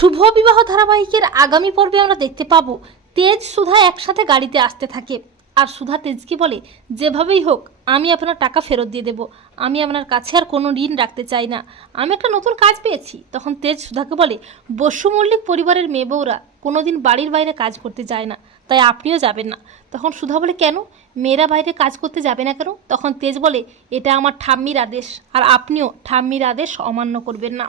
শুভ বিবাহ ধারাবাহিকের আগামী পর্বে আমরা দেখতে পাবো তেজ সুধা একসাথে গাড়িতে আসতে থাকে। আর সুধা তেজকে বলে, যেভাবেই হোক আমি আপনার টাকা ফেরত দিয়ে দেব, আমি আপনার কাছে আর কোনো ঋণ রাখতে চাই না, আমি একটা নতুন কাজ পেয়েছি। তখন তেজ সুধাকে বলে, বসু মল্লিক পরিবারের মেয়ে বউরা কোনোদিন বাড়ির বাইরে কাজ করতে যায় না, তাই আপনিও যাবেন না। তখন সুধা বলে, কেন মেয়েরা বাইরে কাজ করতে যাবে না কেন? তখন তেজ বলে, এটা আমার ঠাম্মির আদেশ, আর আপনিও ঠাম্মির আদেশ অমান্য করবেন না।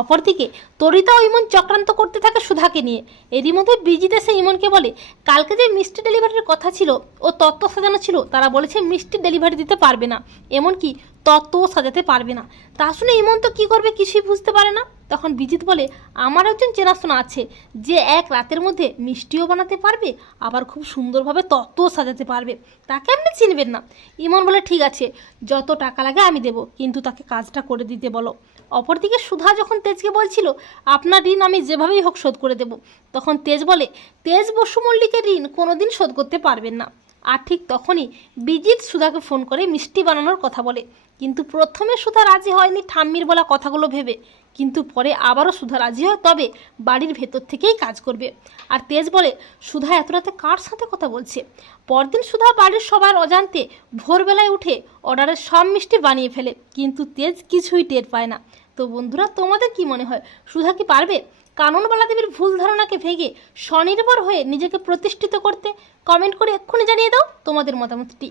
অপরদিকে তরিতা ও ইমন চক্রান্ত করতে থাকে সুধাকে নিয়ে। এরই মধ্যে বিজিত এসে ইমনকে বলে, কালকে যে মিষ্টি ডেলিভারির কথা ছিল ও তত্ত্ব সাজানো ছিল, তারা বলেছে মিষ্টি ডেলিভারি দিতে পারবে না, এমনকি তত্ত্বও সাজাতে পারবে না। তা শুনে ইমন তো কী করবে কিছুই বুঝতে পারে না। তখন বিজিত বলে, আমার একজন চেনাশোনা আছে যে এক রাতের মধ্যে মিষ্টিও বানাতে পারবে, আবার খুব সুন্দরভাবে তত্ত্বও সাজাতে পারবে, তাকে আপনি চিনবেন না। ইমন বলে, ঠিক আছে, যত টাকা লাগে আমি দেবো, কিন্তু তাকে কাজটা করে দিতে বলো। অপরদিকে সুধা যখন তেজকে বলছিল, আপনার ঋণ আমি যেভাবেই হোক শোধ করে দেব, তখন তেজ বলে, তেজ বসু মল্লিকের ঋণ কোনোদিন শোধ করতে পারবেন না। আর ঠিক তখনই বিজিত সুধাকে ফোন করে মিষ্টি বানানোর কথা বলে, কিন্তু প্রথমে সুধা রাজি হয়নি ঠাম্মির বলা কথাগুলো ভেবে, কিন্তু পরে আবারও সুধা রাজি হয়, তবে বাড়ির ভেতর থেকেই কাজ করবে। আর তেজ বলে, সুধা এত রাতে কার সাথে কথা বলছে? পরদিন সুধা বাড়ির সবার অজান্তে ভোরবেলায় উঠে অর্ডারের সব মিষ্টি বানিয়ে ফেলে, কিন্তু তেজ কিছুই টের পায় না। তো বন্ধুরা, তোমাদের কি মনে হয়, সুধা কি পারবে কাননবালা দেবীর ভুল ধারণাকে ভেঙে স্বনির্ভর হয়ে নিজেকে প্রতিষ্ঠিত করতে? কমেন্ট করে এক্ষুনি জানিয়ে দাও তোমাদের মতামতটি।